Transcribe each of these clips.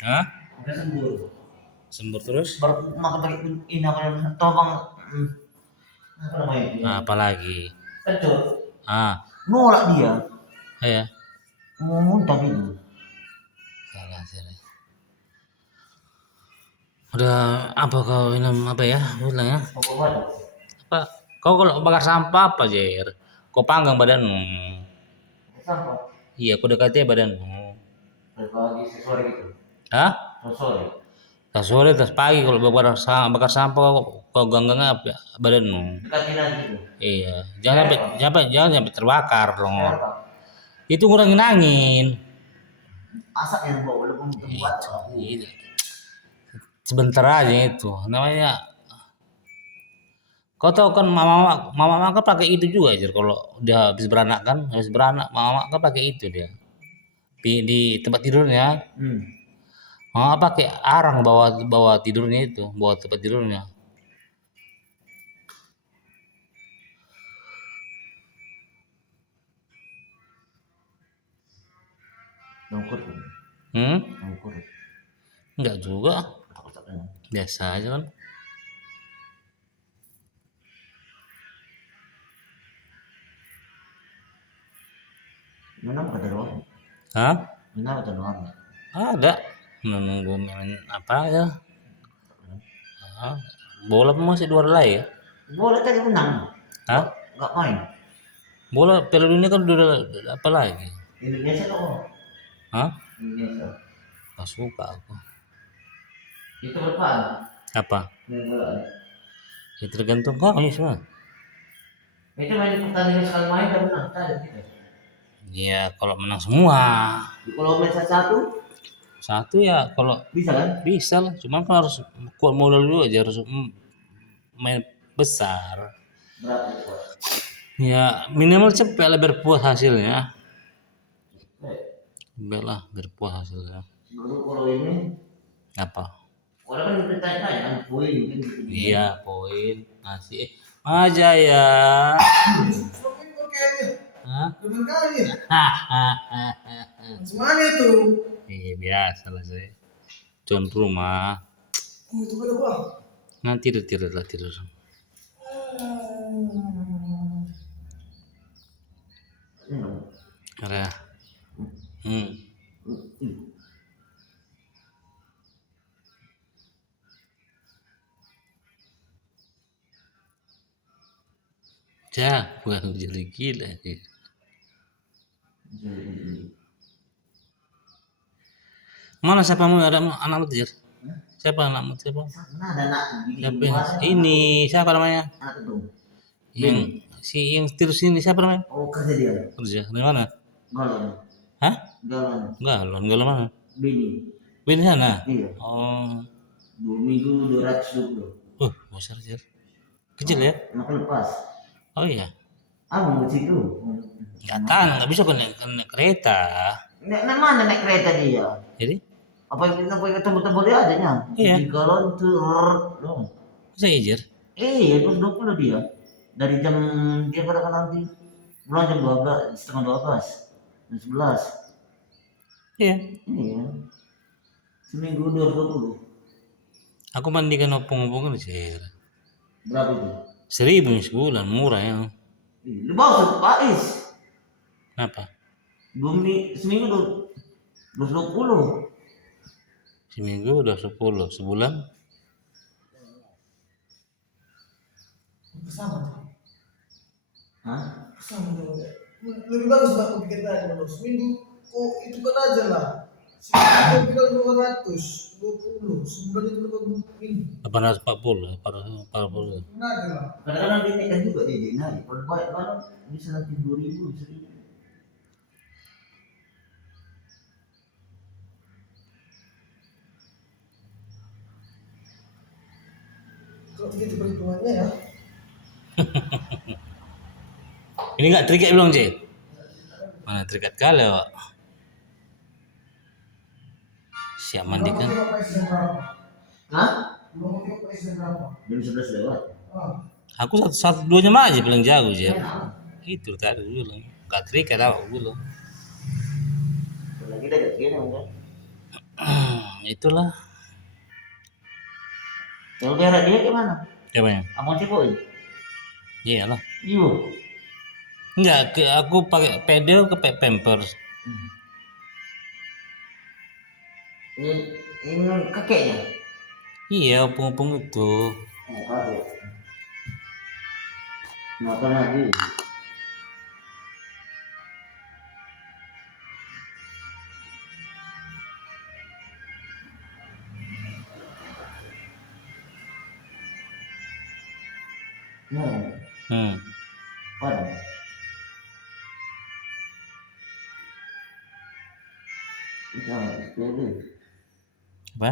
Hah? Udah sembur. Sembur terus? Baru makan pakai ini apa namanya? Topang. Apa namanya dia? Apalagi? Kecut. Nolak dia. Ya. Mau muntah gitu. Salah sih. Udah apa kau minum apa ya? Bilang ya. Apa? Kau kalau bakar sampah apa, Jer? Kau panggang badanmu. Sampah. Iya, aku dekatnya badanmu. Pagi sore gitu. Hah? Sore. Tas sore, tas pagi kalau bakar sampah kau ganggang apa badanmu. Dekatin aja gitu. Iya, jangan sampai terbakar dong. Itu ngurangin angin. Asak yang bawa walaupun buat. Itu. Sebentar aja itu. Namanya kau tahu kan mama kan pakai itu juga aja kalau dia habis beranak mama kan pakai itu dia di tempat tidurnya. Mama pakai arang bawa bawa tidurnya itu bawa tempat tidurnya. Nongkur. Nongkur. Enggak juga, biasa aja kan. Mana kata doang? Hah? Mana kata doang? Ada menunggu main apa ya. Bola masih 2 relay ya. Bola tadi menang. Hah? Enggak main. Bola Piala Dunia kan udah apa lagi? Indonesia kok. Hah? Indonesia. Gak suka aku. Itu berapa? Apa? Bola. Ya tergantung kau ya semua. Itu main pertandingan sekali main dan menang tadi gitu. Iya, kalau menang semua. Kalau main satu Satu ya kalau bisa kan? bisa lah, cuman kan harus kuat modal dulu aja harus main besar. Berapa itu? Ya minimal cepet lah biar puas hasilnya. Biar lah biar puas hasilnya. Dulu kalau ini Apa? orang kan ditanya kan poin gitu. Iya poin masih aja ya. Hah? Semuanya itu. Iya biasa lah saya. Tuan rumah. Itu berapa? Nanti tidur lah tidur. Ada. Bukan jadi gila. Mana siapa mau ada anak Jar? Siapa anakmu siapa? Mana ada anak Siapa? Ini siapa namanya? Anak itu. Yang terus ini siapa namanya? Oh kerja dia. Kerja di mana? Galon. Hah? Galon. Galon mana? Bini sana? Iya. Oh. 2 minggu 220. Besar Jar. Kecil ya? Makan lepas. Oh iya. Mau situ. Nggak bisa kok naik kereta. Mana naik kereta dia? Jadi? Apa yang ketemu dia adanya? Iya. Di Galon tuh. Saya Jar. Iya, 20 dia. Dari jam dia pada nanti pulang jam 12, setengah 12, jam 11. Iya. Seminggu 220. Aku mandikan opung-opungan sih. Berapa itu? 1.000 sebulan murah ya. Lu bawa Pais. Kenapa? Seminggu 220. Seminggu udah 10 sebulan. Sama. Hah? Sama juga. Lebih bagus lah aku pikir tadi seminggu. Kok itu kan aja lah. Seminggu bilang 220, sebulan itu 840. 840. Kadang-kadang dia naikkan juga dia naik. Kalau baik malam bisa nanti 2.000, 1.000. Kalau begitu perhitungannya ya. Ini nggak terikat belum Cik? Mana terikat kali Pak? Siap mandikan. Hah? Jam 11 lewat. Aku 1-2 jam aja bilang jago Cik. Itu tadi bilang. Nggak terikat aku bilang. Lagi dah gini enggak? itulah. Kalau daerah dia gimana? Gimana? Amon sih boy. Iyalah. Iya. Enggak, aku pakai pedal ke Pampers. Ini kakeknya. Iya, opung-opung itu. Oh, kakek. Makan lagi. Hmm. Waduh. Itu Apa?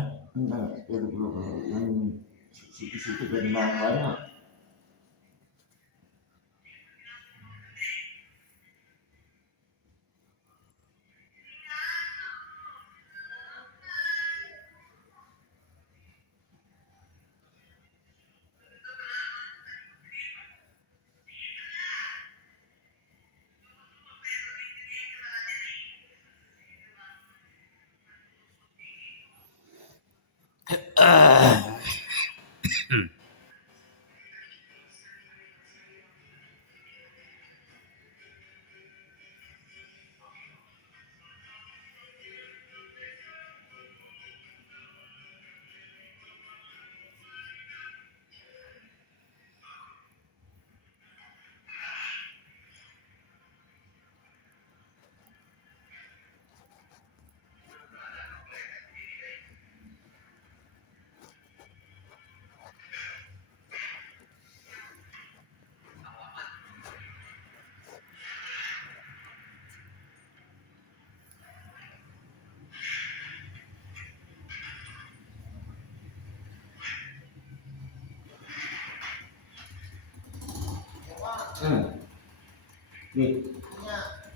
yang situ-situ dari banyak.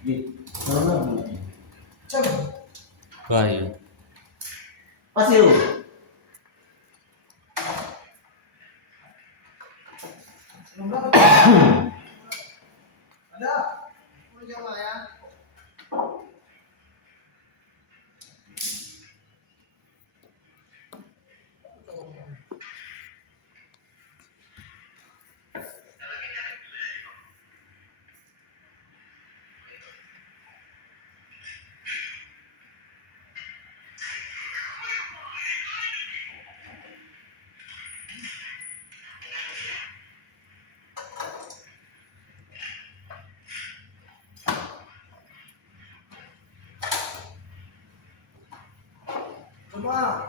Di mana? Cang. Bayu. Pasir. Belum berapa? Ada. Mau jamaah ya? Coba.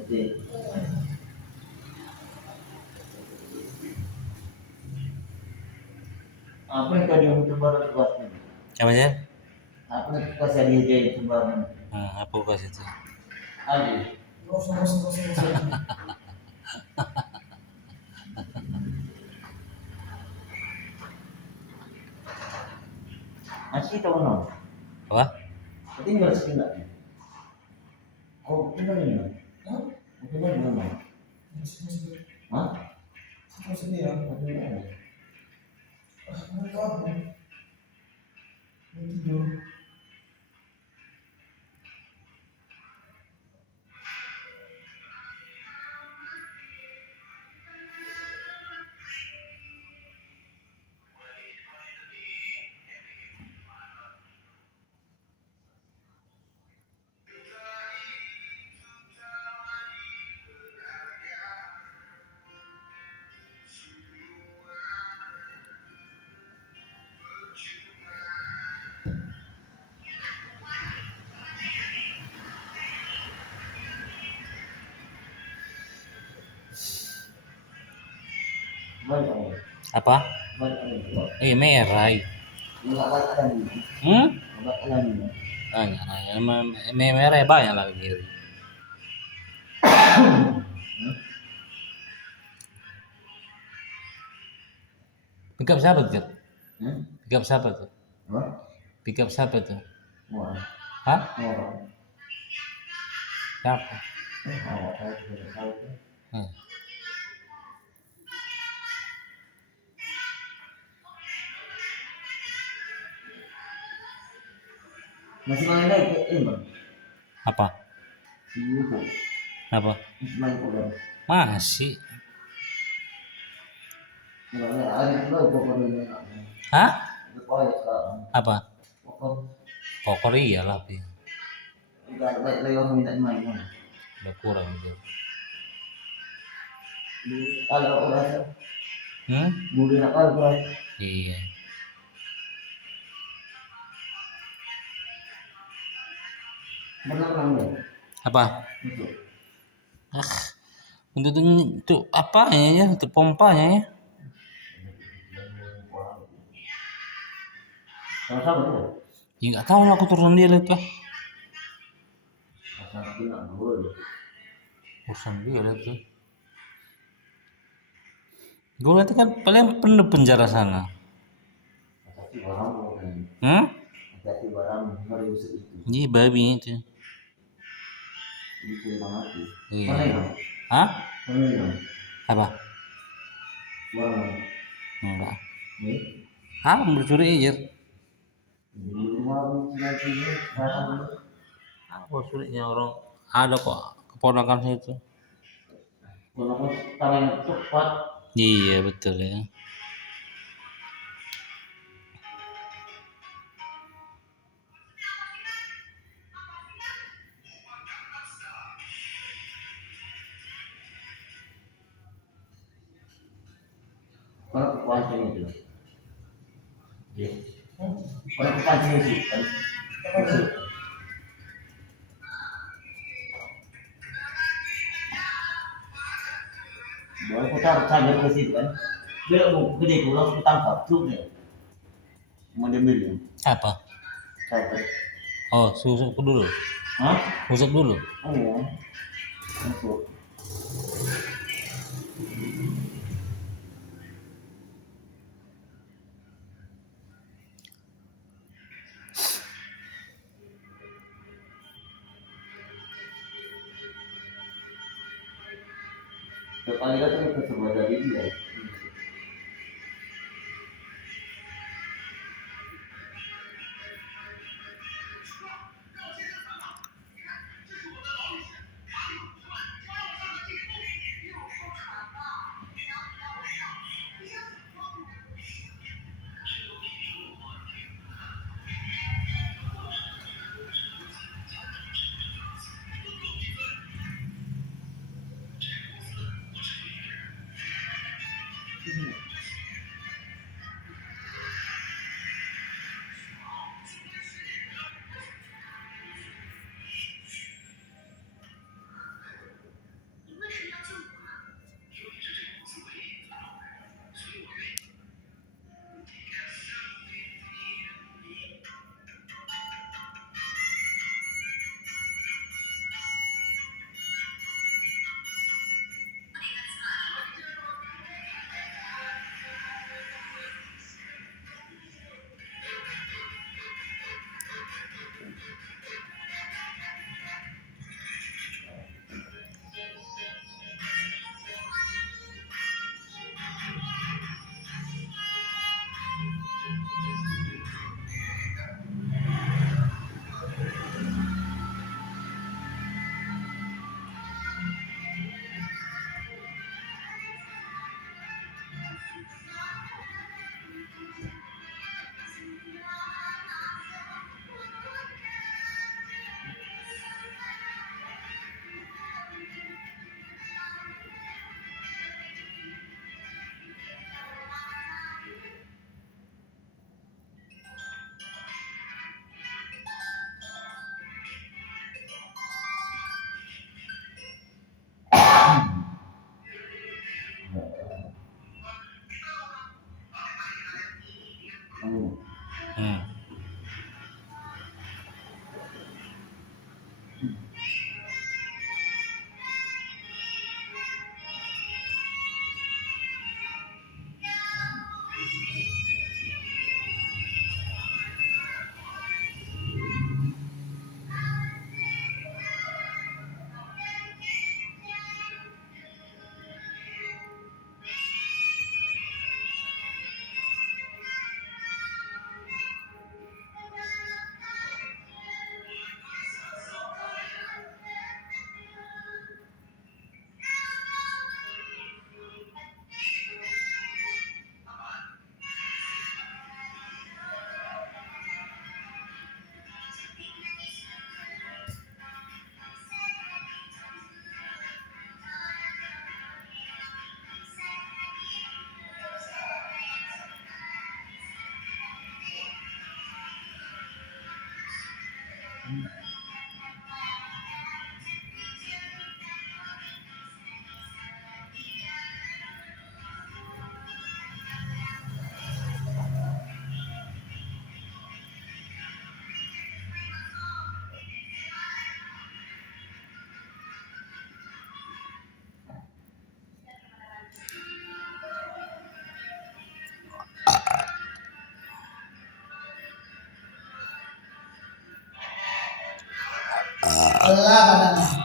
Jadi apa yang tadi yang baru buatnya? Apa ya? Apa yang pas dia jadi itu baru? Apa kasih itu? Adi. Gosong. Masih tahu no? Apa? Tapi nggak sih nggak? Oh, ini mana? Hah? Ini mana? Masih Hah? sini ya. Ini mana? Mereka apa? Mau tidur. Mana? Apa? Mana? Merah. Nggak ada nih. Hmm? Nggak ada nih. Banyak lah. Merah banyak lagi kiri. Pick up siapa tuh? Pick up siapa tuh? Apa? Pick up siapa tuh? Wah. Hah? Wah. Siapa? Awak saya juga tahu tuh. Hmm. Masih main lagi ini bang. Apa? Si Yuko. Apa? Masih main program. Masih. Ada juga pokoknya. Hah? Oh ya sekarang. Apa? Pokok. Pokor iyalah, Pi. Udah ada baik lagi orang minta main. Udah kurang gitu. Kalau rasa Hmm? mudah nak kalau rasa. Iya. Menang ya. Apa? Itu. Ah, untuk apa ya? Untuk pompanya ya? Sama-sama tuh. Ya nggak tahu lah aku turun dia lah tuh. Asal kita dulu. Urusan dia lah tuh. Gue nanti kan paling penuh penjara sana. Asal barang bukan. Hmm? Asal barang harus itu. Iya babi itu. Itu banget sih. Iya. Mana yang? Hah? Mana yang? Apa? Barang. Enggak. Nih. Ah, mencuri aja. Di rumah nanti barang. Apa sulitnya orang? Ada kok keponakan saya itu. Walaupun tangan cepat. Iya betul ya. Kalau kepancing itu. Ya. Kalau kepancing itu kan. Maksud. Boleh putar saja ke situ kan. Dia mau gede pulang kita tangkap tuh dia. Mau diambil. Apa? Saya. Oh, susuk dulu. Hah? Usap dulu. Oh ya. Masuk. Sekali datang ke sebuah dari dia. Belah badannya.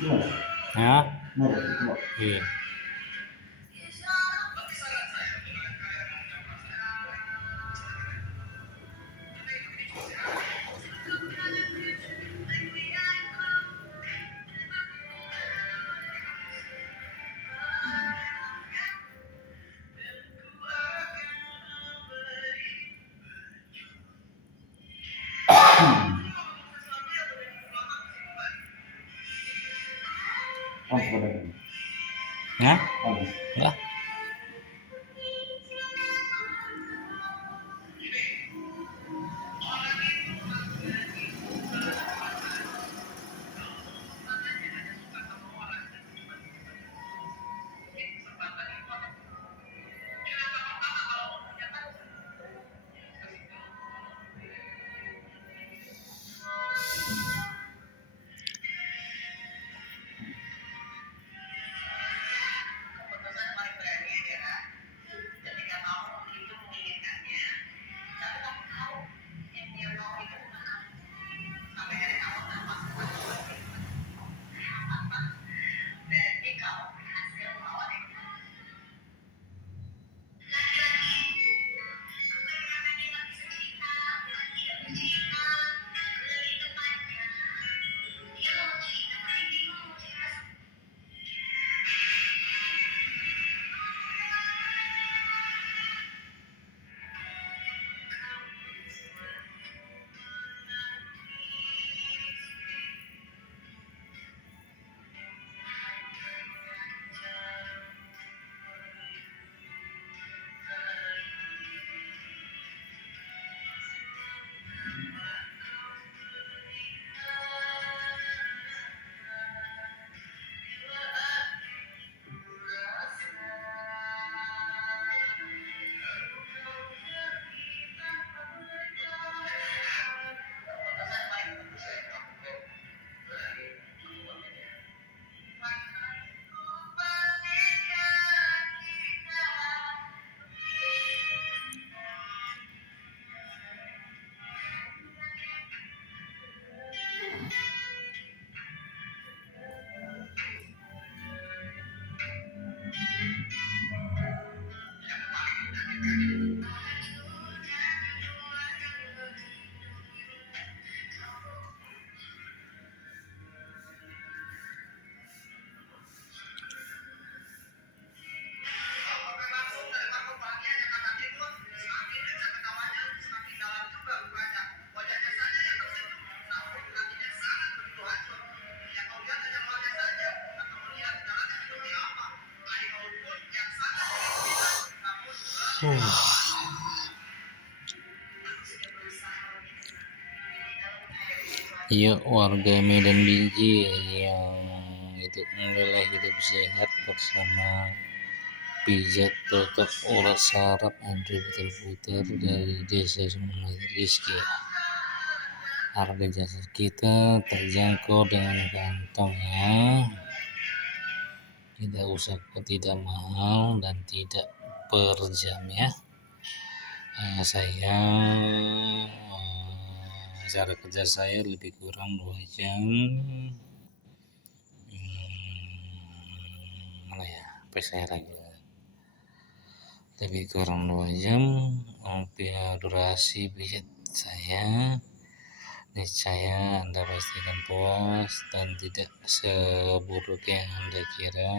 Gimana? Ya, Nah, itu. iya. Oh, sebenarnya. Ya, Oh, enggak. Yuk warga Medan Biji yang mulai hidup sehat bersama pijat totok urat saraf Andre putar-putar dari desa Sumbang Rizki. Harga jasa kita terjangkau dengan kantong ya, tidak mahal dan tidak per jam ya. Cara kerja saya lebih kurang 2 jam. Mana ya? Saya lagi. Lebih kurang 2 jam. Durasi pijat saya. Niscaya Anda pastikan puas dan tidak seburuk yang Anda kira.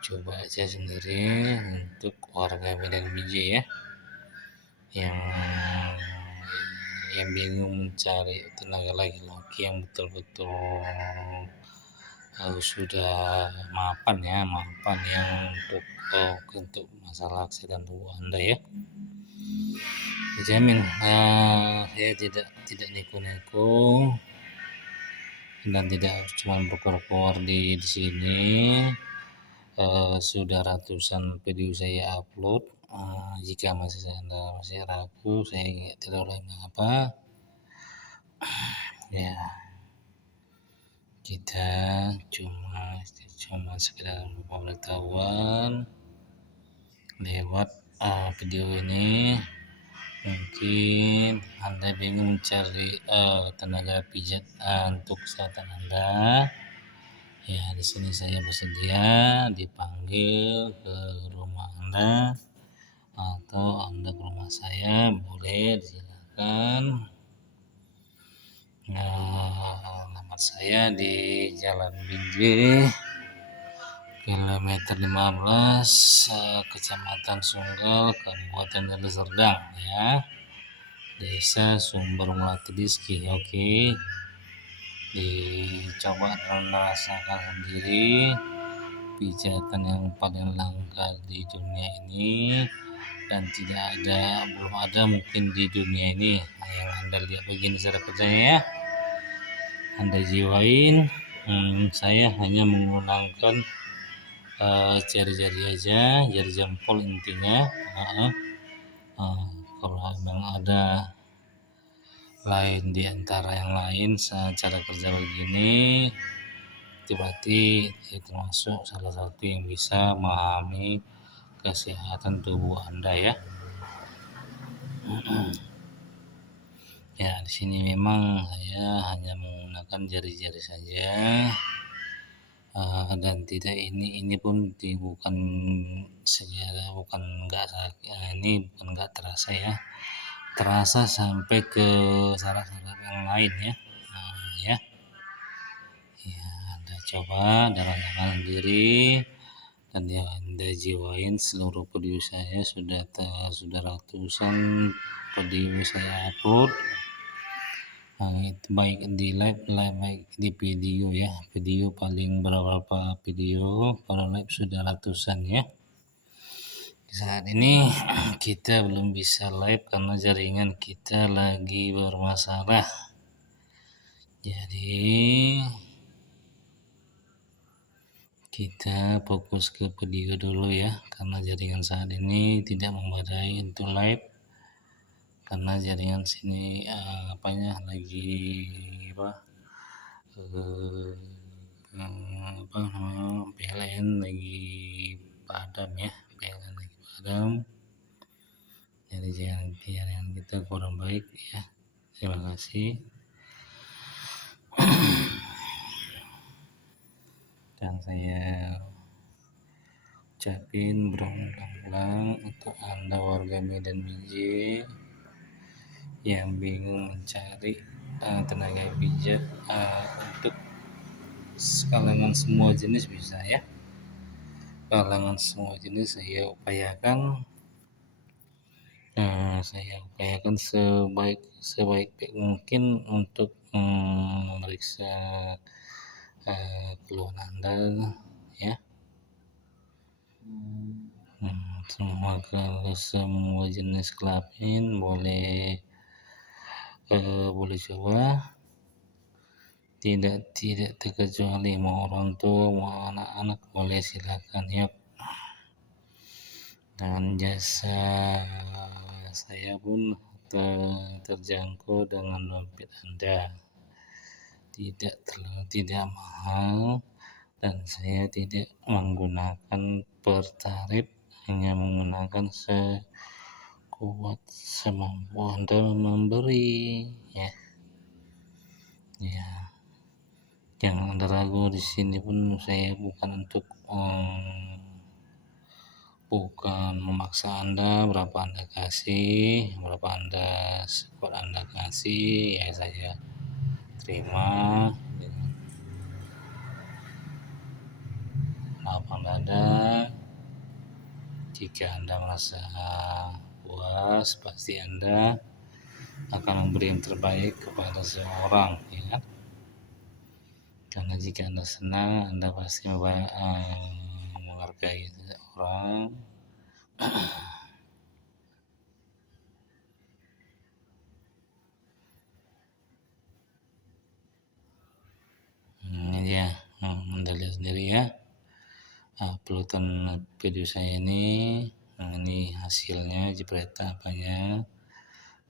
Dicoba aja sendiri untuk warga Medan Biji ya, yang bingung mencari tenaga laki-laki yang betul-betul sudah mapan yang untuk masalah kesehatan tubuh Anda ya. Dijamin saya tidak neko-neko dan tidak cuma berkoar-koar di sini. Sudah ratusan video saya upload. Jika Anda masih ragu, saya tidak boleh mengapa. Ya, kita cuma sekedar pemberitahuan lewat video ini. Mungkin Anda bingung mencari tenaga pijat untuk kesehatan Anda. Ya, di sini saya bersedia dipanggil ke rumah Anda atau Anda ke rumah saya, boleh, silakan. Alamat saya di Jalan Binjai, kilometer 15, Kecamatan Sunggal, Kabupaten Deli Serdang ya. Desa Sumber Melati Rizki. Oke. Dicoba dan merasakan sendiri pijatan yang paling langka di dunia ini, dan belum ada mungkin di dunia ini yang Anda lihat begini cara kerjanya ya. Anda jiwain. Saya hanya menggunakan jari-jari aja, jari jempol intinya. Kalau memang ada lain di antara yang lain cara kerja begini, berarti termasuk salah satu yang bisa memahami kesehatan tubuh Anda ya. Ya, di sini memang saya hanya menggunakan jari-jari saja. Dan tidak ini pun bukan nggak terasa ya, terasa sampai ke saraf-saraf yang lain ya. Ya Anda coba dan rasakan sendiri, dan Anda jiwain seluruh video saya. Sudah ratusan video saya upload, baik di live baik di video ya. Video paling beberapa video, kalau live sudah ratusan ya. Saat ini kita belum bisa live karena jaringan kita lagi bermasalah. Jadi kita fokus ke video dulu ya, karena jaringan saat ini tidak memadai untuk live, karena jaringan sini PLN lagi padam ya, jadi jaringan kita kurang baik ya. Terima kasih. Dan saya ucapin berulang-ulang untuk Anda warga Medan Biji yang bingung mencari tenaga pijat untuk kalangan semua jenis bisa ya. Kalangan semua jenis saya upayakan sebaik mungkin untuk memeriksa keluhan Anda ya. Semua jenis kelamin boleh coba, tidak terkecuali mau orang tua mau anak-anak boleh, silakan yuk. Dan jasa saya pun terjangkau dengan dompet Anda, tidak mahal, dan saya tidak menggunakan per tarif, hanya menggunakan sekuat semampu Anda memberi, ya. Jangan Anda ragu, di sini pun saya bukan untuk bukan memaksa Anda, berapa Anda kasih, berapa Anda sekuat Anda kasih, ya saya terima dengan lapang dada. Jika Anda merasa puas, pasti Anda akan memberi yang terbaik kepada seorang, ya. Karena jika Anda senang, Anda pasti menghargai seseorang. Ini dia, Anda lihat sendiri ya, uploadan video saya ini. Ini hasilnya, jepretan apanya,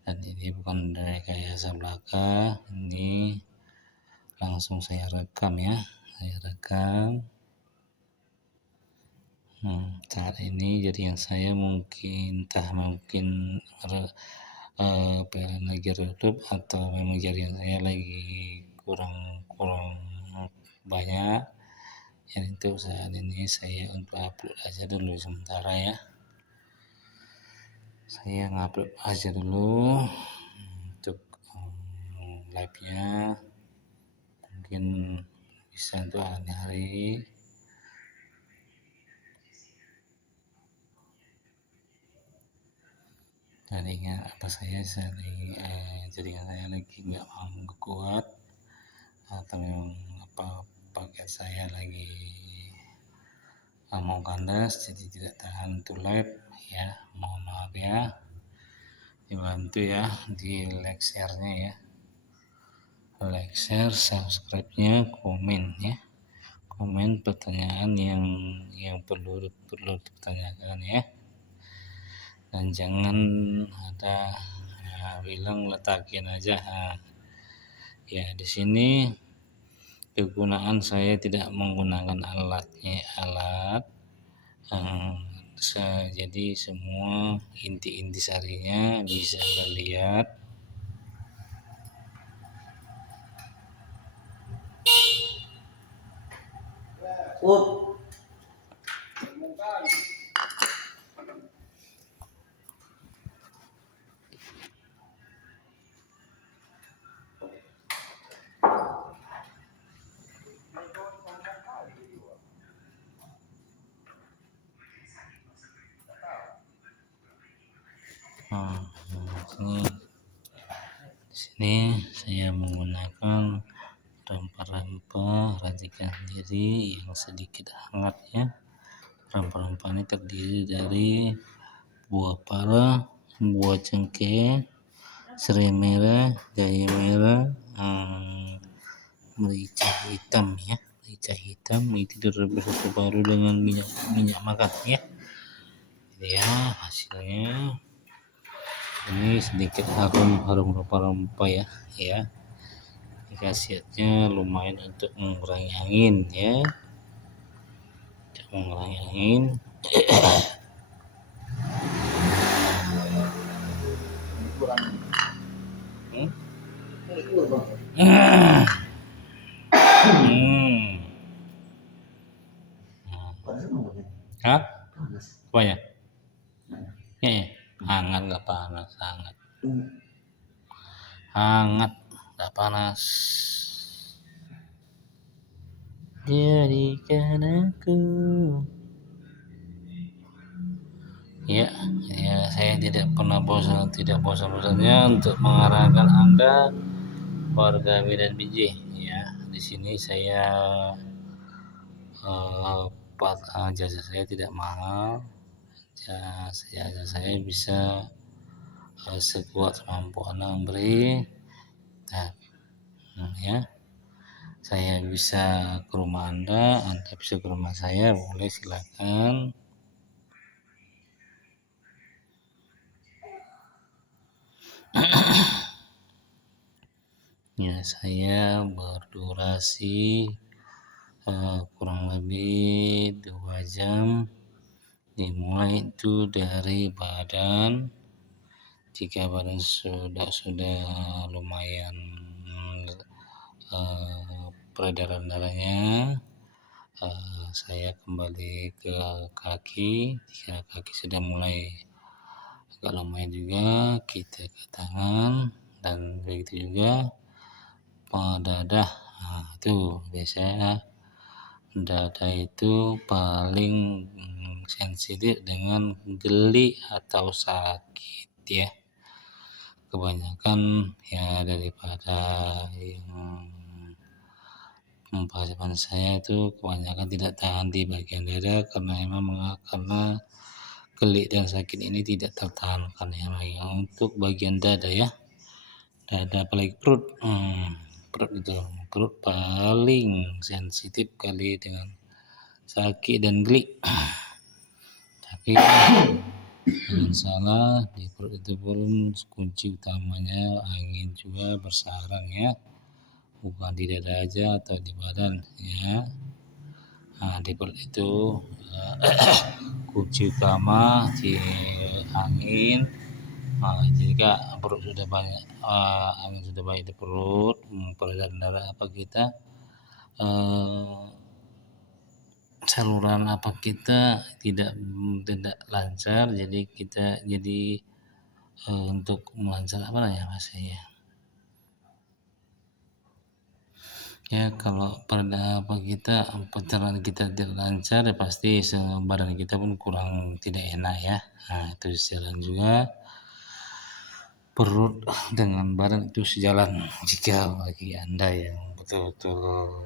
dan ini bukan rekayasa belaka, ini langsung saya rekam ya, saat ini jaringan saya mungkin PLN lagi redup atau memang jaringan saya lagi kurang banyak. Yang itu saat ini saya untuk upload aja dulu sementara ya. Saya ngupload aja dulu untuk live-nya, mungkin bisa untuk hari-hari. Tadinya jaringan saya lagi nggak kuat, atau memang paket saya lagi mau kandas, jadi tidak tahan untuk live ya, mohon maaf ya, dibantu ya di like share-nya ya, like share, subscribe-nya, komen ya, komen pertanyaan yang perlu dipertanyakan ya. Dan jangan ada bilang letakin aja. Ya, di sini kegunaan saya tidak menggunakan alat, jadi semua inti sarinya bisa Anda lihat. Di sini saya menggunakan rempah-rempah racikan sendiri yang sedikit hangat ya. Rempah-rempah ini terdiri dari buah para, buah cengkeh, serai merah, jahe merah, merica hitam ya. Merica hitam itu direbus baru dengan minyak makan ya. Ya, hasilnya ini sedikit harum rempah-rempah ya. Khasiatnya lumayan untuk mengurangi angin ya, Hah? Apanya? Hangat nggak panas, hangat nggak panas. Jadikan aku ya, saya tidak bosan-bosannya untuk mengarahkan Anda warga Medan BJ ya. Di sini saya jasa saya tidak mahal, jasa saya bisa sekuat mampu Anda memberi. Ya, saya bisa ke rumah Anda bisa ke rumah saya, boleh silakan. Ya, saya berdurasi kurang lebih 2 jam, dimulai itu dari badan. Jika badan sudah lumayan peredaran darahnya, saya kembali ke kaki. Jika kaki sudah mulai agak lumayan juga, kita ke tangan, dan begitu juga dada. Itu biasanya dada itu paling sensitif dengan geli atau sakit ya. Kebanyakan ya daripada yang pasangan saya itu kebanyakan tidak tahan di bagian dada karena geli dan sakit ini tidak tertahankan ya. Untuk bagian dada ya, dada apalagi perut, perut paling sensitif kali dengan sakit dan geli. Tapi jangan salah, di perut itu pun kunci utamanya angin juga bersarang ya, bukan di dada aja atau di badan ya. Di perut itu kunci utama di angin. Jika perut sudah banyak angin sudah banyak di perut, peredaran darah kita saluran kita tidak lancar, jadi kita untuk melancar bahasanya ya, kalau pencernaan kita tidak lancar ya pasti badan kita pun kurang tidak enak ya. Itu sejalan juga, perut dengan badan itu sejalan. Jika bagi Anda yang betul-betul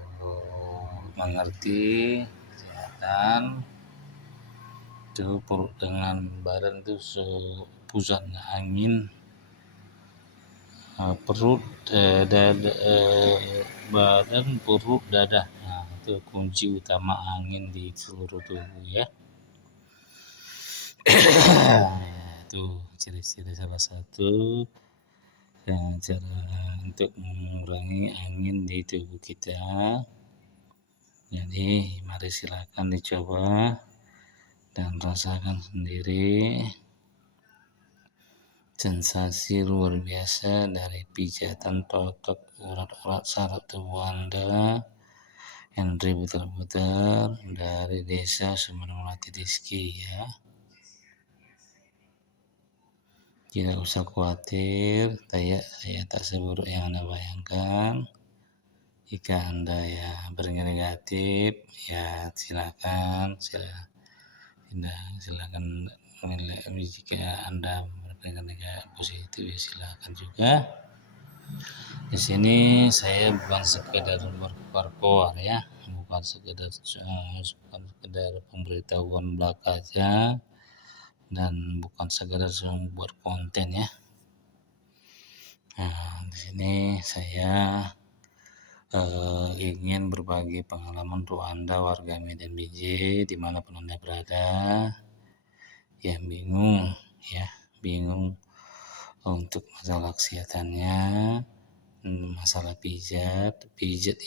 mengerti kesehatan, itu perut dengan badan itu pusat angin. Perut, badan, perut, dada. Itu kunci utama angin di seluruh tubuh ya. Itu ciri-ciri salah satu cara untuk mengurangi angin di tubuh kita. Jadi mari silakan dicoba dan rasakan sendiri sensasi luar biasa dari pijatan totok urat-urat saraf tubuh Anda yang berputar-putar dari desa Sumber Melati Rizki ya. Tidak usah khawatir, saya tak seburuk yang Anda bayangkan. Jika Anda ya bernegatif ya silakan menilai. Jika Anda berpendapat positif ya silakan juga. Di sini saya bukan sekedar berkoar ya, bukan sekedar pemberitahuan belaka aja, dan bukan sekedar buat konten ya. Di sini saya ingin berbagi pengalaman untuk Anda warga Medan BJ dimanapun Anda berada yang bingung untuk masalah kesehatannya, masalah pijat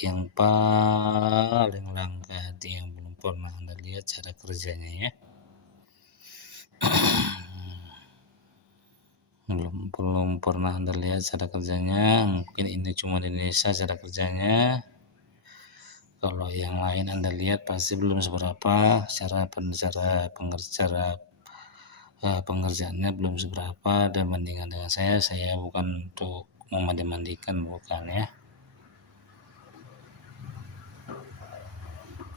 yang paling langka yang belum pernah Anda lihat cara kerjanya ya. belum pernah Anda lihat cara kerjanya, mungkin ini cuma di Indonesia cara kerjanya. Kalau yang lain Anda lihat pasti belum seberapa, cara pengerjaannya belum seberapa, dan bandingan dengan saya bukan untuk memandi-mandikan, bukan ya.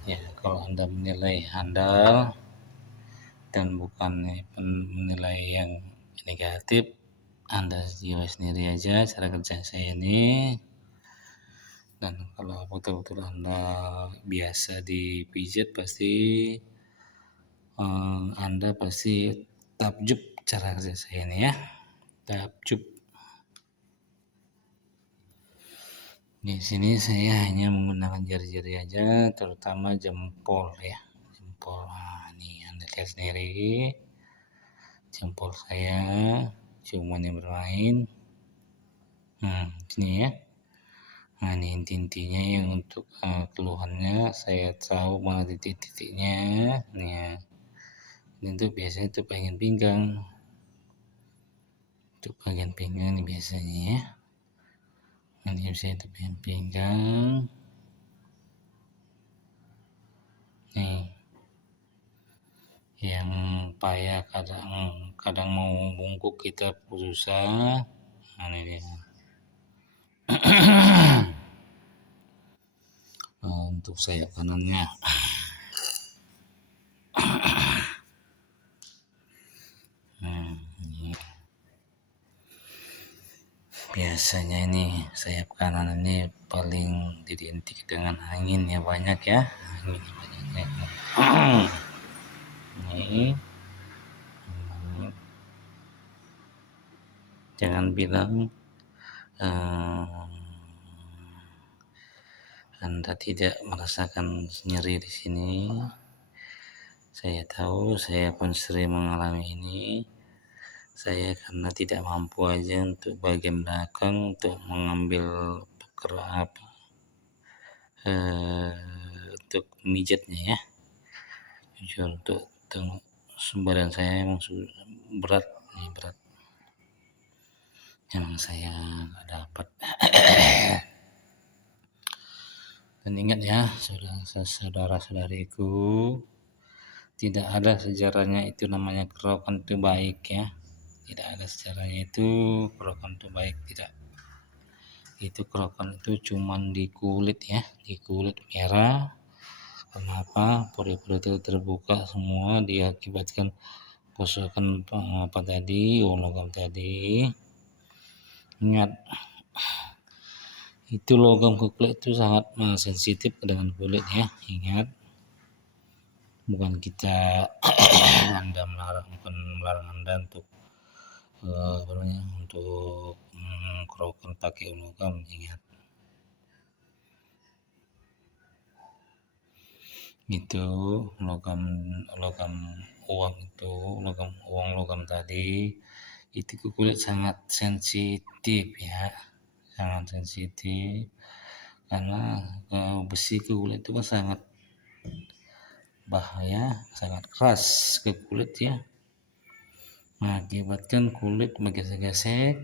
Ya, kalau Anda menilai handal dan bukan menilai yang negatif, Anda jiwa sendiri aja cara kerja saya ini. Dan kalau betul-betul Anda biasa dipijat pasti Anda pasti takjub cara kerja saya ini ya. Takjub. Di sini saya hanya menggunakan jari-jari aja, terutama jempol ya. Jempol. Nah, ini Anda lihat sendiri. Jempol saya cuman yang bermain. Ini ya. Nah, ini inti-intinya yang untuk keluhannya saya tahu mana titik-titiknya. Nih ya. Ini tuh biasanya tuh bagian pinggang. Untuk bagian pinggang ini biasanya ya. Ini biasanya itu bagian pinggang. Nih. Yang payah kadang mau bungkuk kita susah. Nah, ini dia. Untuk sayap kanannya. Ini. Biasanya ini sayap kanan ini paling identik dengan angin ya banyak ya. Angin banyaknya. Ini. Jangan bilang Anda tidak merasakan nyeri di sini. Saya tahu, saya pun sering mengalami ini. Saya karena tidak mampu aja untuk bagian belakang untuk mengambil untuk mijatnya ya. Jujur untuk badan saya emang berat nih berat. Emang saya nggak dapat. Dan ingat ya, saudara-saudariku, tidak ada sejarahnya itu namanya kerokan itu baik ya. Tidak ada sejarahnya itu kerokan itu baik, tidak. Itu kerokan itu cuman di kulit ya, di kulit merah. Kenapa? Pori-pori itu terbuka semua diakibatkan kerusakan apa tadi, logam tadi. Ingat, itu logam ke kulit itu sangat sensitif dengan kulit ya. Ingat, bukan kita Anda bukan melarang Anda untuk untuk kerokan pakai logam. Ingat, itu logam uang itu logam tadi itu ke kulit sangat sensitif ya, sangat sensitif karena besi ke kulit itu kan sangat bahaya, sangat keras ke kulit ya, mengakibatkan kulit bergesek-gesek,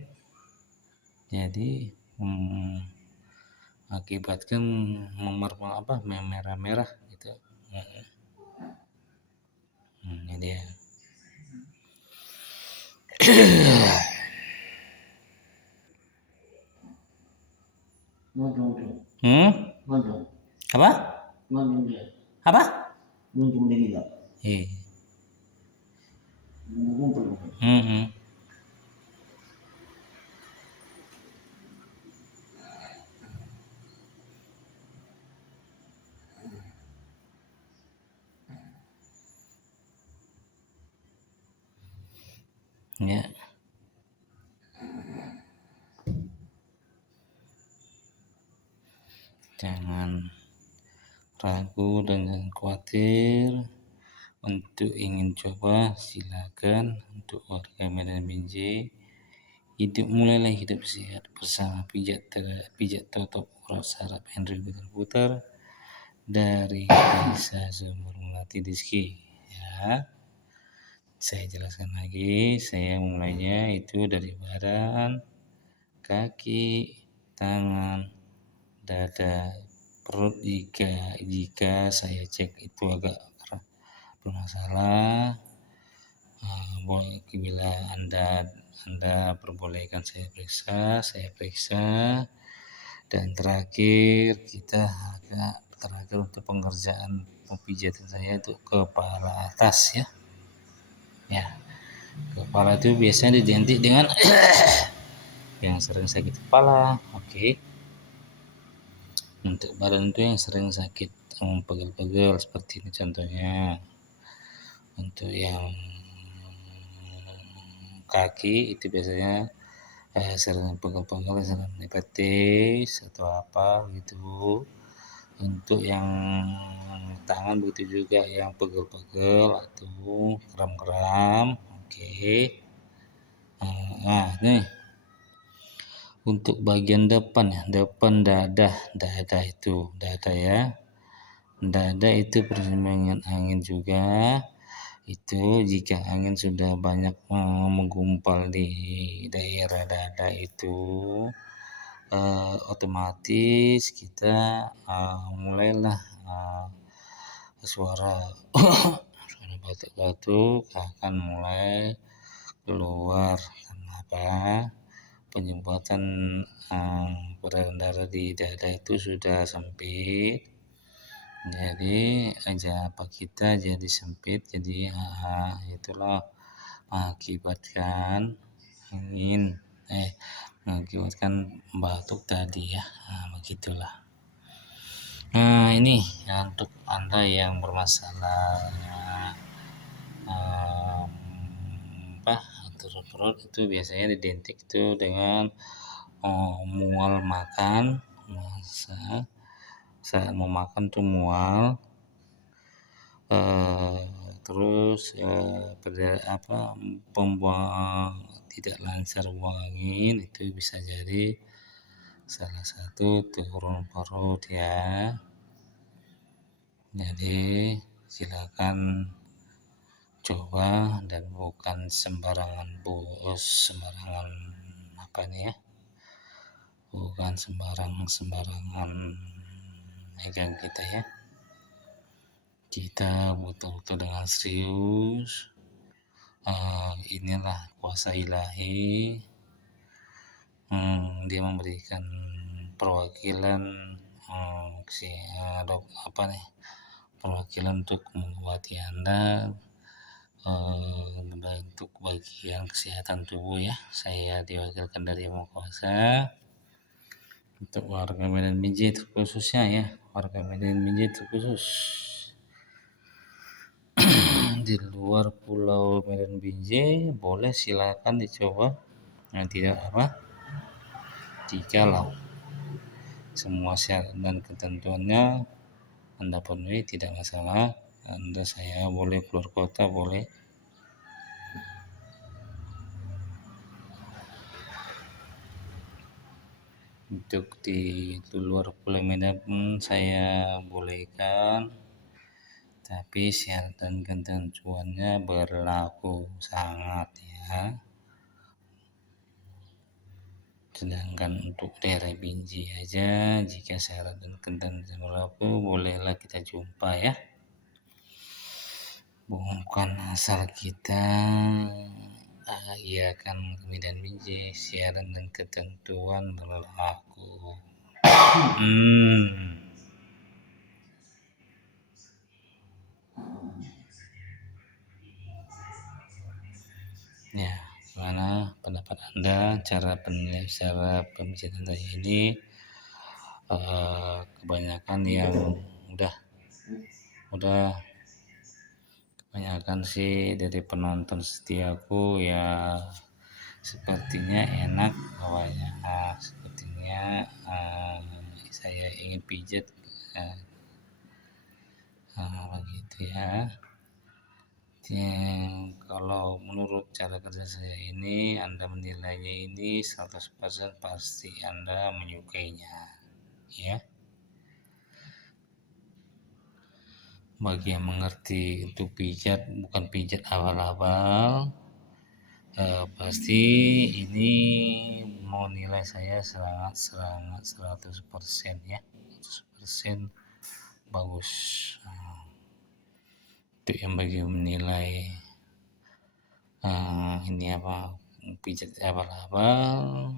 jadi mengakibatkan merah-merah gitu. Ini dia. Apa? Apa? Ya. Jangan ragu dan khawatir untuk ingin coba, silakan. Untuk warga Medan Binjai, mulailah hidup sehat bersama pijat Totop Urat Saraf Henry Putar dari Desa Sumber Melati Diski ya. Saya jelaskan lagi, saya mulainya itu dari badan, kaki, tangan, dada, perut. Jika saya cek itu agak bermasalah, bila anda perbolehkan saya periksa. Dan terakhir untuk pengerjaan pemijatan saya itu kepala atas ya. Kepala itu biasanya identik dengan yang sering sakit kepala. Oke. Untuk badan itu yang sering sakit pegel-pegel seperti ini contohnya. Untuk yang kaki itu biasanya sering pegel-pegel, sering hepatitis atau apa gitu. Untuk yang tangan begitu juga, yang pegel-pegel atau kram-kram. Oke. Nah, nih untuk bagian depan ya, depan dada ya. Dada itu persimpangan angin juga. Itu jika angin sudah banyak menggumpal di daerah dada itu, otomatis kita mulailah suara suara batuk-batuk akan mulai keluar. Kenapa? Penyumbatan peredaran darah di dada itu sudah sempit, jadi apa kita jadi sempit, jadi itulah mengakibatkan angin mengakibatkan batuk tadi ya. Begitulah. Nah, ini ya, untuk Anda yang bermasalah perut itu biasanya identik itu dengan mual makan. Saat mau makan tuh mual, terus pembuang tidak lancar buang angin, itu bisa jadi salah satu turun perut ya. Jadi silakan coba, dan bukan sembarangan bukan sembarangan megang kita ya. Kita betul-betul dengan serius. Inilah kuasa ilahi. Dia memberikan perwakilan perwakilan untuk mengobati Anda untuk bagian kesehatan tubuh ya. Saya diwakilkan dari Yang Maha Kuasa. Untuk warga Medan Binjai terkhususnya ya, warga Medan Binjai terkhusus. Di luar pulau Medan Binjai boleh silakan dicoba. Tidak apa, jikalau semua syarat dan ketentuannya Anda penuhi, tidak masalah. Saya boleh keluar kota, boleh. Untuk di luar pulau Medan saya bolehkan, tapi syarat dan ketentuannya berlaku sangat ya. Sedangkan untuk daerah Binjai aja, jika syarat dan ketentuan berlaku, bolehlah kita jumpa ya. Bukan asal kita iakan Medan Binjai, syarat dan ketentuan berlaku. Ya, gimana pendapat Anda cara pembicaraan saya ini? Kebanyakan yang udah kebanyakan sih dari penonton setiaku ya, sepertinya enak bawahnya. Sepertinya saya ingin pijat begitu ya. Kalau menurut cara kerja saya ini, Anda menilainya ini 100% pasti Anda menyukainya ya. Bagi yang mengerti untuk pijat, bukan pijat abal-abal, pasti ini mau nilai saya sangat 100% ya, 100% bagus. Itu yang bagi menilai ini pijat abal-abal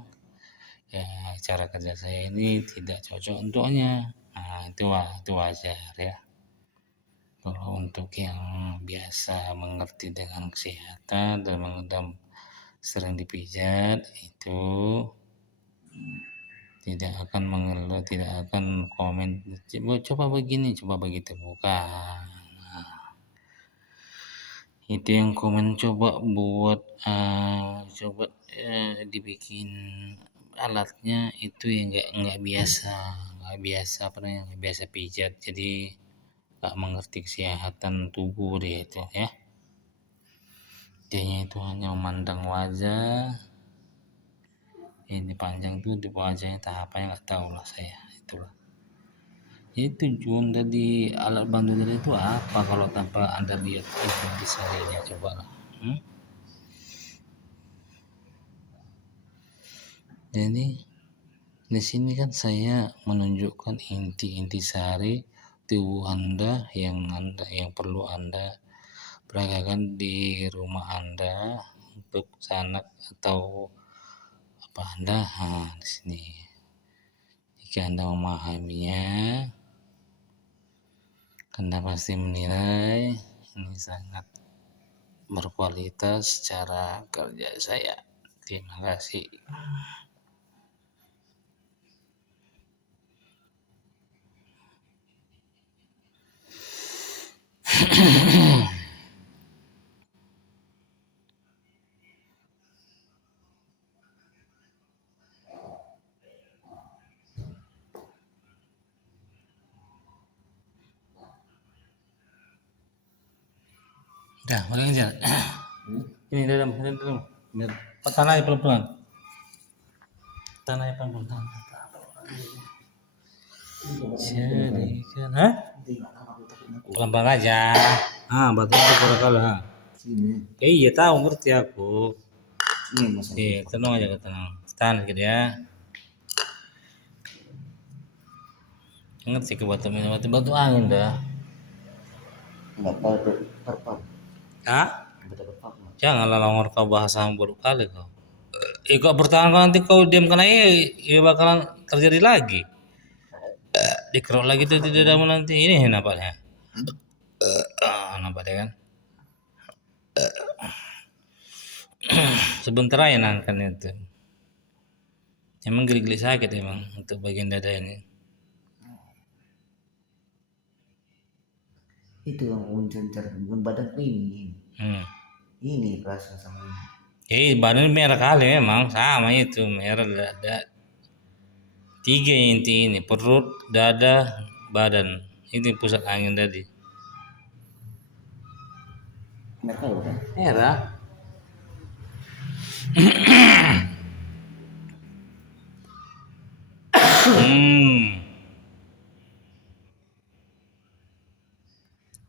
ya, cara kerja saya ini tidak cocok untuknya. Itu wajar ya. Kalau untuk yang biasa mengerti dengan kesehatan dan sering dipijat, itu tidak akan mengeluh, tidak akan komen. Coba begini, coba begitu, bukan. Nah, itu yang komen coba buat coba dibikin alatnya itu yang nggak biasa apa namanya, nggak biasa pijat, jadi nggak mengerti kesehatan tubuh dia itu ya. Dianya itu hanya memandang wajah, ini panjang tuh di wajahnya tahapannya nggak tahu lah saya itulah. Jadi tujuan dari alat bantu tadi itu apa kalau tanpa anda lihat intisarinya, coba lah. Jadi di sini kan saya menunjukkan inti sari tubuh anda yang perlu anda peragakan di rumah anda untuk sanak atau apa anda. Di sini jika anda memahaminya, anda pasti menilai ini sangat berkualitas cara kerja saya. Terima kasih. Dah, mulai aja. Ini dalam. Biar tanah pelan-pelan. Tanah pelan-pelan. Jadikan, pelan-pelan aja. Batu itu kalah. Iya tahu, ngerti aku. Tenang aja, tenang. Tahan gitu ya. Ngerti ke batu angin dah. Janganlah langor kau bahasa buruk kali kau. Kau bertahan kau nanti kau diam karena bakalan terjadi lagi. Dikerok lagi tuh tidak ada nanti ini nampaknya. Nampak deh kan. Sebentar aja nangkan itu. Emang geli-geli sakit emang untuk bagian dada ini. Itu yang mencencar badan ini. Ini perasaan sama ini. Badan merah kali memang sama itu merah dada. 3 inti ini perut, dada, badan. Ini pusat angin tadi. Mereka bukan? Merah.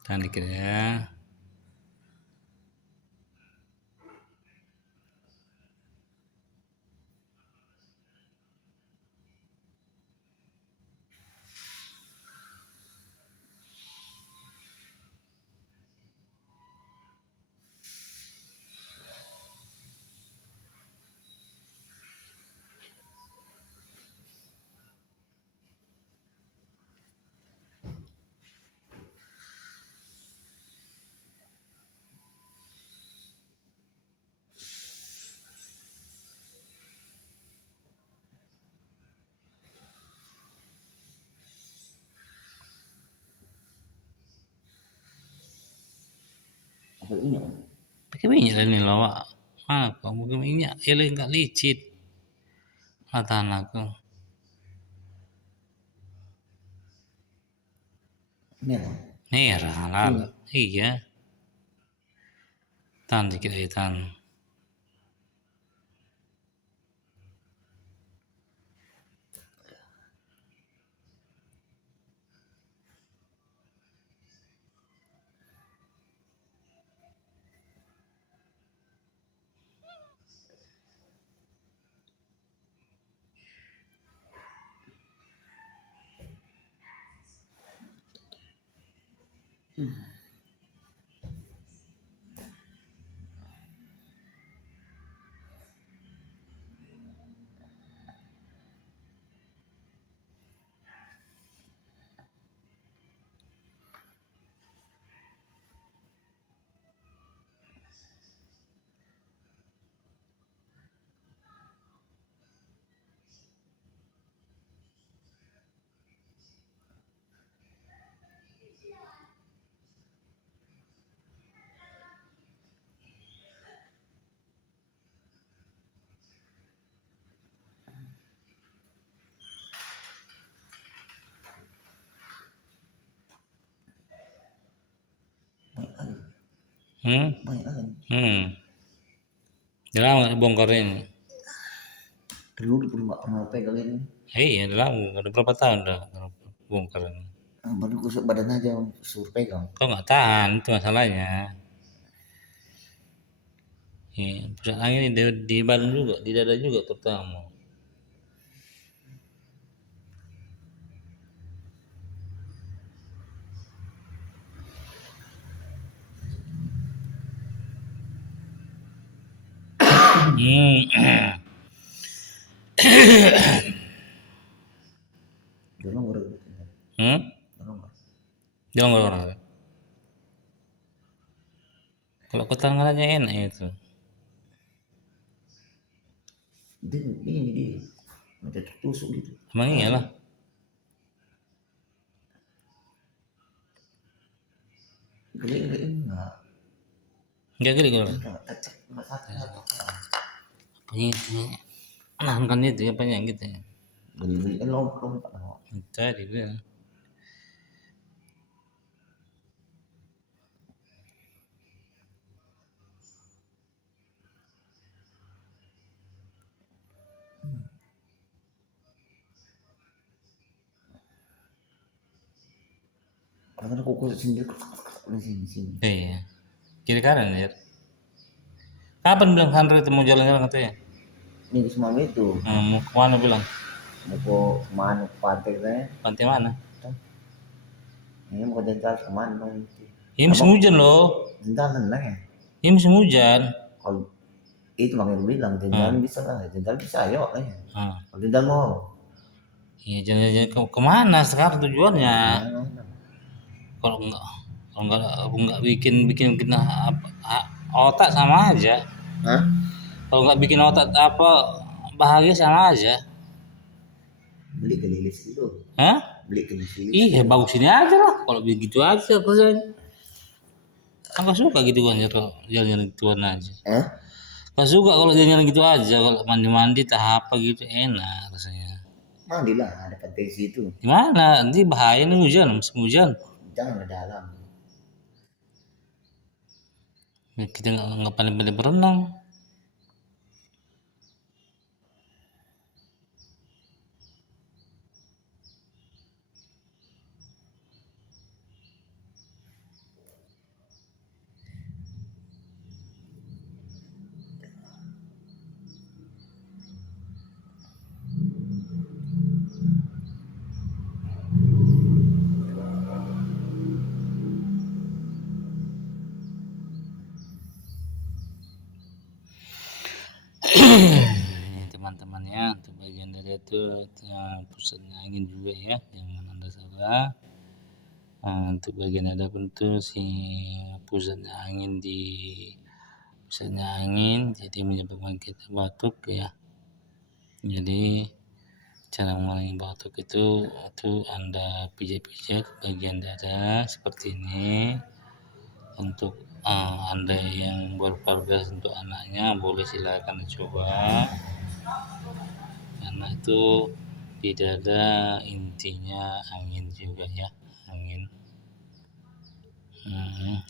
Tahan dikit ya. Pakai minyak lah ini lawak. Mana kau pakai minyak? Ya lagi nggak licin. Tahan aku. Merah lah. Iya. Tahan dikit aja tahan. Banyak kan. Udah lama nggak bongkar ini. Dulu nggak pernah pegang ini. Iya, udah lama, udah berapa tahun udah bongkar ini. Baru kusuk badan aja suruh pegang. Kok nggak tahan itu masalahnya. Iya, pusat angin di badan juga, di dada juga terutama. Dulu baru. Dulu nggak. Jangan orang. Kalau ketangannya enak itu. Ini macam tertusuk gitu. Emang iyalah. Geli enggak. Enggak gede kalau. Enggak sakit. Apanya itu? Nahankan itu apanya gitu ya. Geli kan lompat. Tadi dia. Karena kuku sendiri di sini. Iya. Kiri kanan ya. Kapan bilang Andre itu mau jalan-jalan katanya? Ini di semua itu. Mau kemana bilang? Mau kemana ke pantai saya? Pantai mana? Ini mau jalan kemana dong? Ya musim hujan loh. Jalan lah ya. Ya musim hujan. Kalau itu makanya gue bilang jalan bisa lah, jalan bisa ayo lah ya. Kalau jalan mau. Iya jalan-jalan kemana sekarang tujuannya? Kalau nggak bikin otak sama aja. Hah? Kalau nggak bikin otak bahagia sama aja. Beli kelilis dulu. Hah? Beli kelilis. Iya bagus ini aja lah. Kalau begitu aja kerjanya. Aku suka gituan ya kalau jalan-jalan gituan aja. Aku suka kalau jalan-jalan gitu aja. Kalau mandi-mandi tak apa gitu enak rasanya. Mandi lah ada pantai situ. Gimana? Nanti bahaya nih musim hujan. Jangan ke dalam. Kita nggak pandai-pandai berenang. Teman-teman ya, untuk bagian dari itu pusatnya angin juga ya, jangan anda salah. Untuk bagian ada bentuk si pusatnya angin jadi menyebabkan kita batuk ya. Jadi cara mengurangi batuk itu anda pijat-pijat bagian dada seperti ini. Untuk anda yang berkeluarga untuk anaknya boleh silakan coba, karena itu di dada intinya angin juga ya, angin.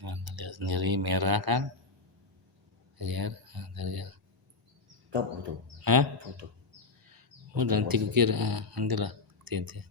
Anda lihat sendiri merah kan, lihat, lihat. Foto. Foto. Udah nanti ke kiri, nanti lah, nanti.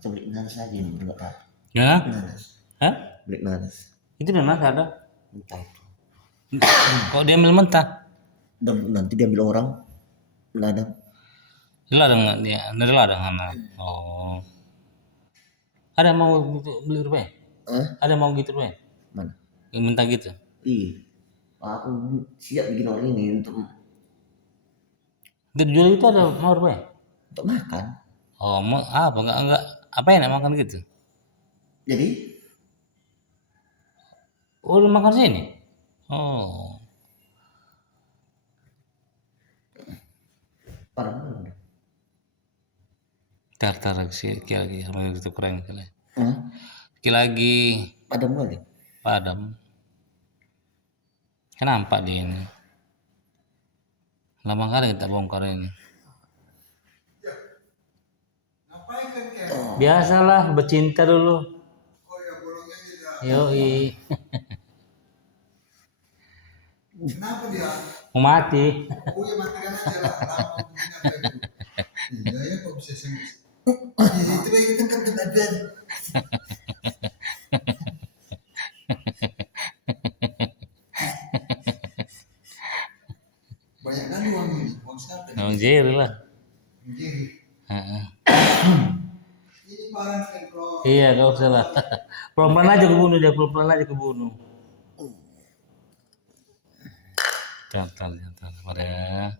Atau beli nanas aja ini enggak apa. Ya? Nanas. Hah? Beli nanas. Itu memang ada. Entah itu. Kok dia ambil mentah? Dan nanti dia ambil orang. Nggak ada. Di ladang dia, dari ladang sana. Oh. Ada mau beli rumah? Ada mau gitu rumah? Mana? Yang minta gitu. Iya. Aku siap bikin orang ini Untuk dijual itu ada mau rumah? untuk makan. Oh, mau apa? Enggak. Apa enak makan gitu? Jadi Oh, lu makan sini? Oh, padahal belum. tar lagi, sama itu keren kali. Hah? Sekali lagi Padahal kali. padam. Kenapa dia ini? Lama kali kita bongkar ini. Ngapain kan kayak? Biasalah bercinta dulu. Oh ya bolongnya tidak. Yoi. Kenapa dia? Mau mati. Oh ya matikan aja lah. Lama mengingat itu. Iya ya kok bisa sengit. Itu yang kita kan ada. Banyak kali uang ini. Uang siapa? Emang Jerry lah. Jadi Heeh. ini barang kan kalau Iya, gak usah lah. Pelan-pelan aja kebunuh dia, pelan-pelan aja kebunuh. Jantan. Pada.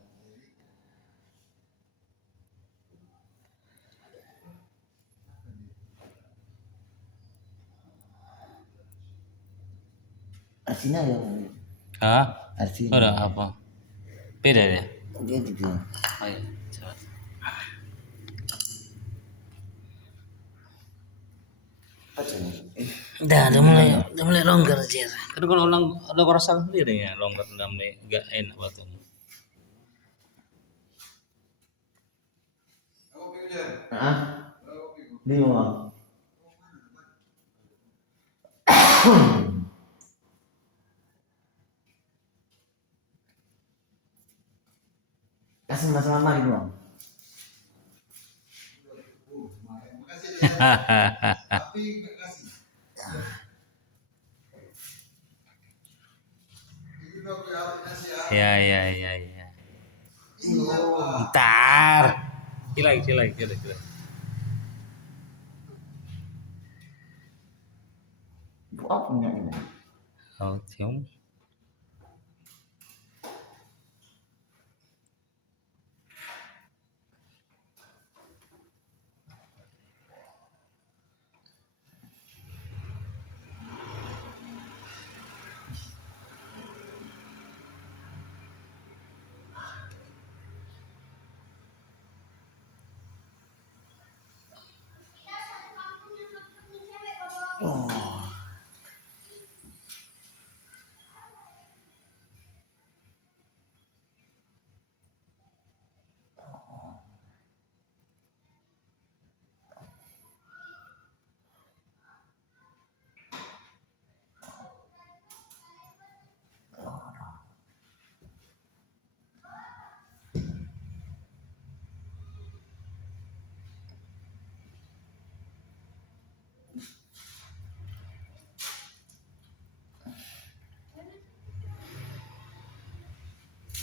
Artinya yang Hah? artinya Udah apa? Beda deh. dia gitu. Ayo, coba. Udah mulai longgar aja. Kan kalau orang ada rasa sendiri ya, longgar udah mulai gak enak waktu. Ah, bingung. Kasih masalah mari bang. makasih ya. Tapi nggak kasih. Ini udah aku kasih ya. Ya. Ini apa? Ntar. Kira. Itu apa punya ini? Oh, cium. Oh,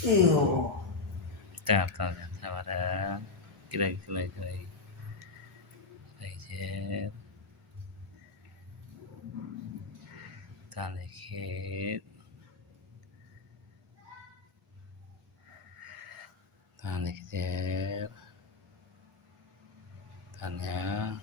iyo. Tar. Pada. Kira. Aja. Tahan dikit. Tahan dikit. Tahan ya.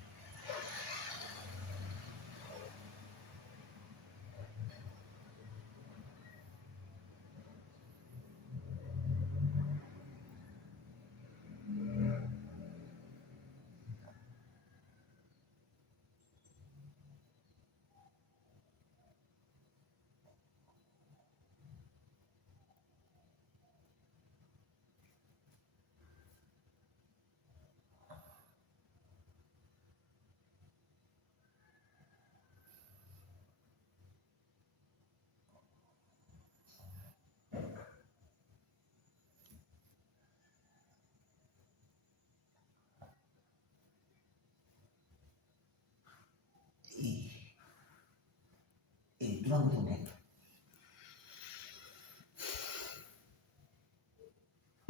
Itu lah betul deh.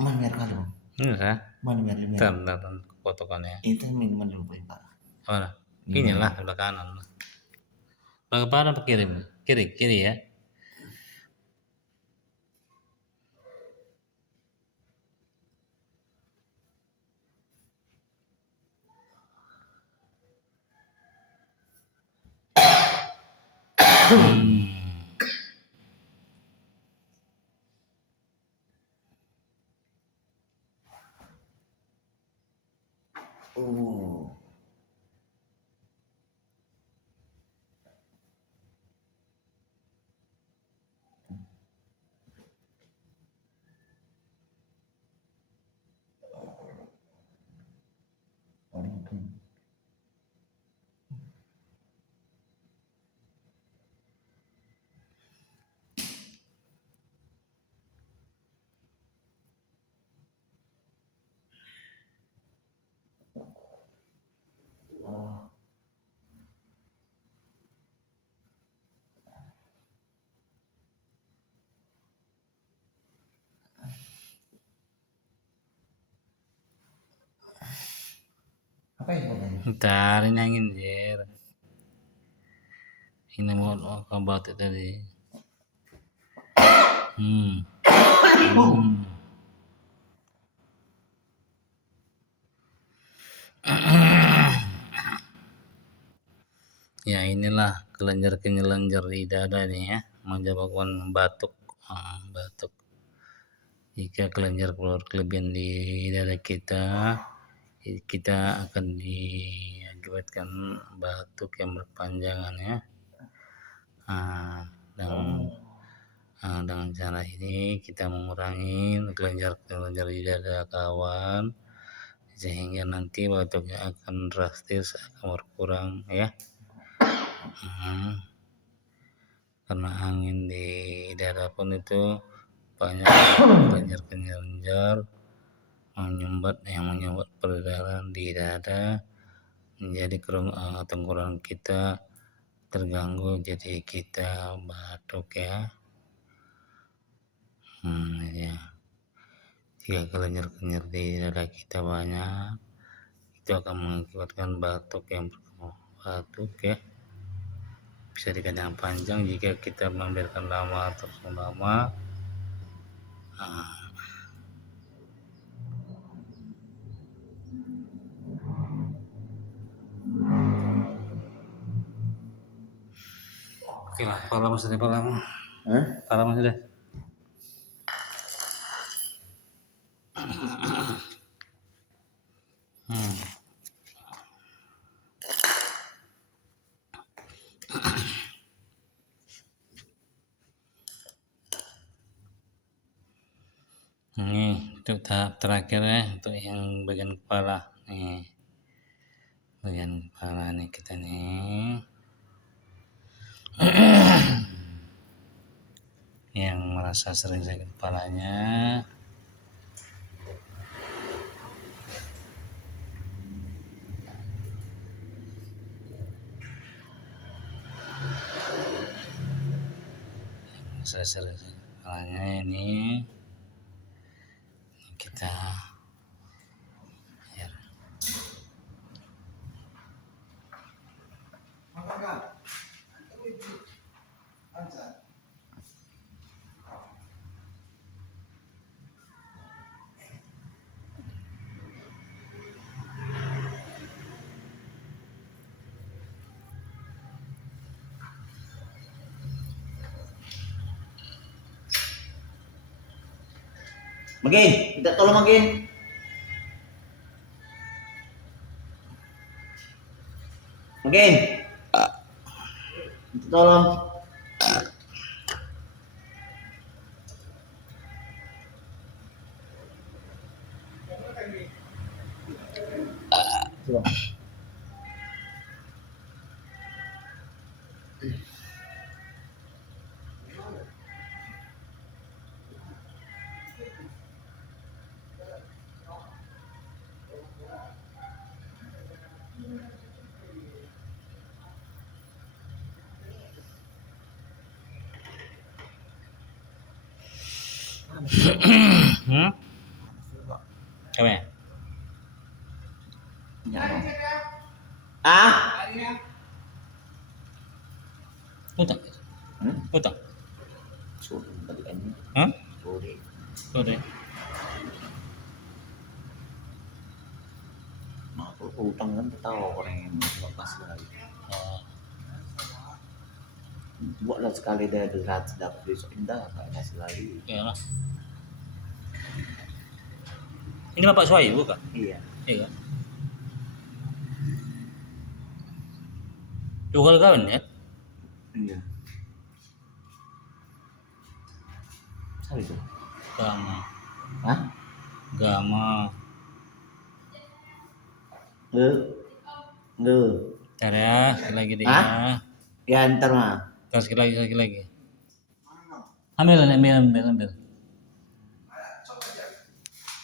Man biar kali bang. Ini kan? Mana biar dia Bentar, bentar, potongannya. itu minuman dulu Pak. Mana? Inilah sebelah kanan. Sebelah kanan apa kiri? Kiri, kiri ya. Oh. Apa itu Pak? Bentar, ini angin Jer. Ini mau batik tadi. Hmm. Ya inilah kelenjar-kelenjar di dada nih ya, menyebabkan batuk. Batuk. Jika kelenjar keluar kelebihan di dada kita, kita akan diakibatkan batuk yang berpanjangan ya. Dengan cara ini kita mengurangi kelenjar-kelenjar di dada kawan, sehingga nanti batuknya akan drastis akan berkurang ya. Karena angin di dada pun itu banyak kelenjar-kelenjar yang menyumbat peredaran di dada, menjadi tenggorokan kita terganggu, jadi kita batuk ya. Ya. Jika kelenjar-kelenjar di dada kita banyak, itu akan mengakibatkan batuk ya. Bisa dikatakan panjang jika kita membiarkan terus lama. Oke lah, kepala mas sudah. Kepala mas sudah. Ini untuk tahap terakhir ya, untuk yang bagian kepala nih, bagian kepala nih kita nih yang merasa sering sakit kepalanya, ini kita ya. Makin, kita tolong makin. Makin. Kita tolong. Coba. Ah? Utang. Utang. Sudah balikannya. Hah? Boleh. Sorry. Nah, kalau utang kan tahu orang yang lepas lagi. Oh, Buatlah sekali dia gratis dapat besok indah nggak kasih lagi. iyalah. Ini Bapak Suai bukan? Iya. Iya kan? Dua kali kawin ya? Iya. Siapa itu? Gama. Hah? Gama. Lu? Lu? Ntar ya, sekali lagi deh Hah? ya. Ya ntar mah. Ntar sekali lagi. Ambil.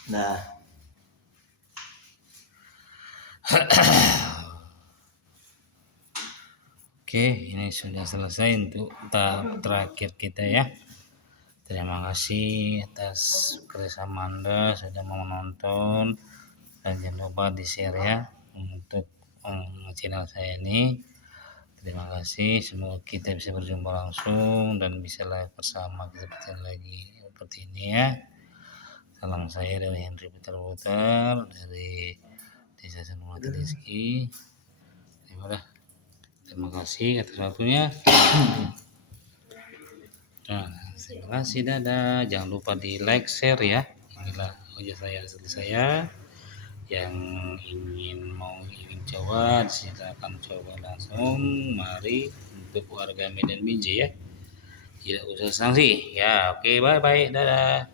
Nah. Oke, ini sudah selesai untuk tahap terakhir kita ya. Terima kasih atas kerjasama Anda sudah mau menonton, dan jangan lupa di share ya untuk channel saya ini. Terima kasih, semoga kita bisa berjumpa langsung dan bisa live bersama seperti ini ya. Salam saya dari Henry Putar dari Desa Senulati Rizki. Terima kasih atas waktunya. Nah, terima kasih, dadah. Jangan lupa di like, share ya. Inilah wajah saya. Yang ingin coba silakan coba langsung. Mari untuk warga Medan Binjai ya. Tidak usah sanksi. Ya, oke, bye, dadah.